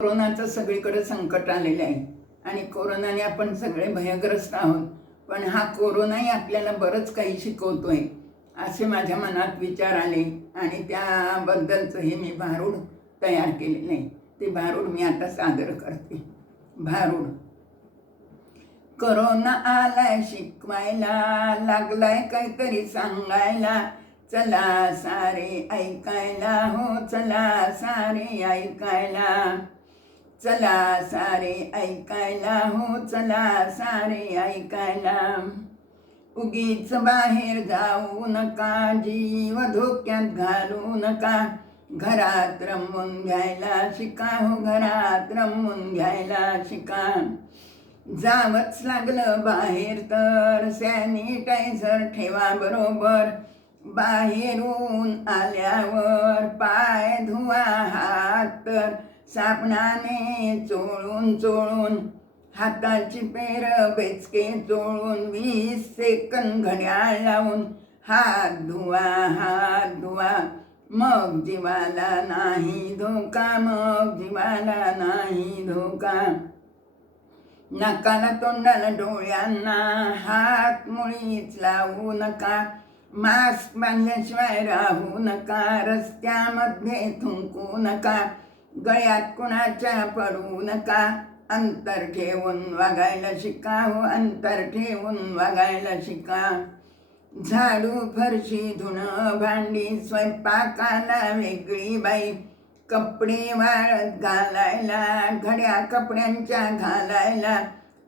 कोरोनाचं सगळीकडे संकट आलेलं आहे आणि कोरोनाने आपण सगळे भयग्रस्त आहोत. पण हा कोरोनाही आपल्याला बरंच काही शिकवतोय असे माझ्या मनात विचार आले आणि त्याबद्दलचं हे मी भारूड तयार केलेलं आहे. ते भारूड मी आता सादर करते. भारूड. कोरोना आलाय शिकवायला, लागलाय काहीतरी सांगायला, चला सारे ऐकायला, हो चला सारे ऐकायला, चला सारे ऐकायला, हो चला सारे ऐकायला. उगीच बाहेर जाऊ नका, जीव धोक्यात घालू नका, घरात रमवून घ्यायला शिका, हो घरात रमवून घ्यायला शिका. जावंच लागलं बाहेर तर सॅनिटायझर ठेवा बरोबर, बाहेरून आल्यावर पाय धुवा, हात तर साबणाने चोळून चोळून, हाताची पेर बेचके चोळून, 20 सेकंद घड्याळ लावून हात धुवा, हात धुवा. मग जीवाला नाही धोका, मग जीवाला नाही धोका. नाकाला तोंडाला डोळ्यांना हात मुळीच लावू नका, मास्क बांधल्याशिवाय राहू नका, रस्त्यामध्ये थुंकू नका, गळ्यात कुणाच्या पडू नका, अंतर ठेवून वागायला शिका, हो अंतर ठेवून वागायला शिका. झाडू फरशी धुणं भांडी स्वयंपाकाला वेगळी बाई, कपडे वाळत घालायला घड्या कपड्यांच्या घालायला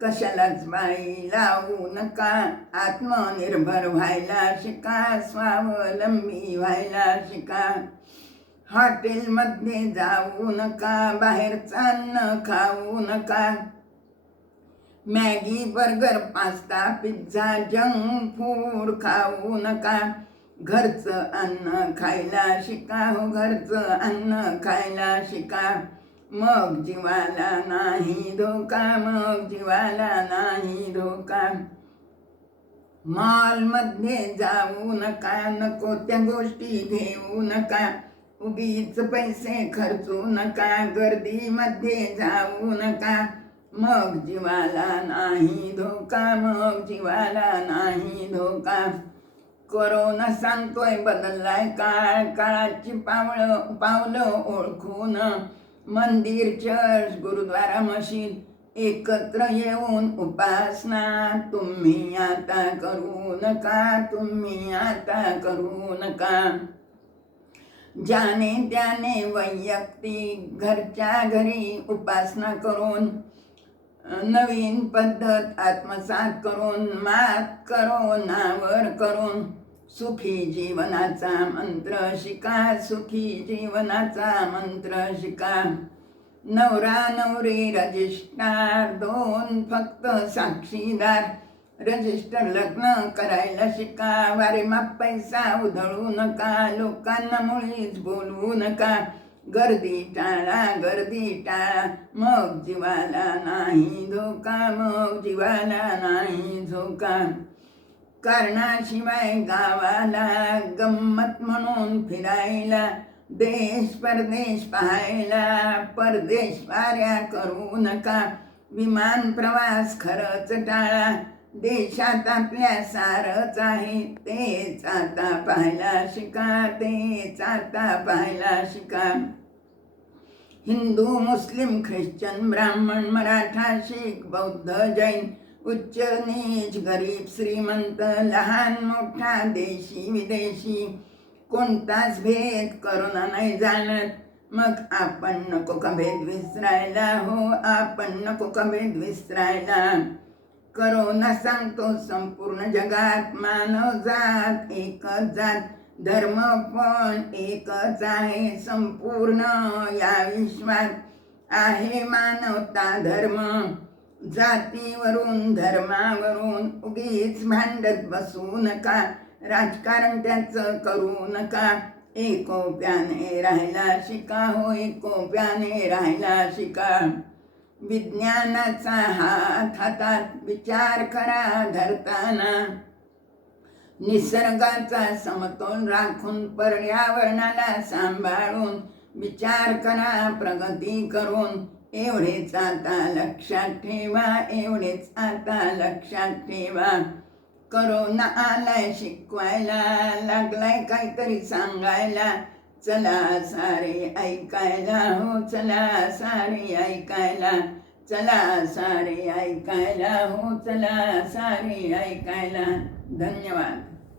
कशालाच बाई लावू नका. आत्मनिर्भर व्हायला शिका, स्वावलंबी व्हायला शिका. हॉटेलमध्ये जाऊ नका, बाहेरचं अन्न खाऊ नका, Maggi burger pasta pizza junk food खाऊ नका, घरचं अन्न खायला शिका, हो घरचं अन्न खायला शिका. मग जीवाला नाही धोका, मग जीवाला नाही धोका. मॉलमध्ये जाऊ नका, नको त्या गोष्टी घेऊ नका, उगीच पैसे खर्चू नका, गर्दीमध्ये जाऊ नका, मग जीवाला नाही धोका, मग जीवाला नाही धोका. कोरोना सांगतोय बदललाय काळ, काळाची पावलं ओळखून, मंदिर चर्च गुरुद्वारा मशीद एकत्र येऊन उपासना तुम्ही आता करू नका, तुम्ही आता करू नका. ज्याने त्याने वैयक्तिक घरच्या घरी उपासना करून, नवीन पद्धत आत्मसात करून, मात कोरोनावर करून, सुखी जीवनाचा मंत्र शिका, सुखी जीवनाचा मंत्र शिका. नवरा नवरी रजिस्टर, 2 फक्त साक्षीदार, रजिस्टर लग्न करायला शिका. वारेमाप पैसा उधळू नका, लोकांना मुळीच बोलवू नका, गर्दी टाळा, गर्दी टाळा, मग जीवाला नाही धोका, मग जीवाला नाही धोका. कारणाशिवाय गावाला गंमत म्हणून फिरायला, देश परदेश पाहायला परदेश पाऱ्या करू नका, विमान प्रवास खरंच टाळा, देशात आपल्या सारच आहे, तेच आता पाहायला शिका, तेच आता पाहायला शिका. हिंदू मुस्लिम ख्रिश्चन ब्राह्मण मराठा शीख बौद्ध जैन, उच्च नीच गरीब श्रीमंत, लहान मोठा देशी विदेशी, कोणताच भेद करोना नाही जाणत. मग आपण नको का भेद विसरायला, हो आपण नको का भेद विसरायला. करोना सांगतो संपूर्ण जगात मानव जात एकच जात, धर्म पण एकच आहे संपूर्ण या विश्वात, आहे मानवता धर्म. जातीवरून धर्मावरून उगीच भांडत बसू नका, राजकारण त्याचं करू नका, एकोप्याने राहायला शिका, हो एकोप्याने राहायला शिका. विज्ञानाचा हात हातात विचार करा धरताना, निसर्गाचा समतोल राखून पर्यावरणाला सांभाळून, विचार करा प्रगती करून, एवढेच आता लक्षात ठेवा, एवढेच आता लक्षात ठेवा. करोना आलाय शिकवायला, लागलाय काहीतरी सांगायला. चला सारे ऐकायला, हो चला सारे ऐकायला. चला सारे ऐकायला, हो चला सारे ऐकायला. धन्यवाद.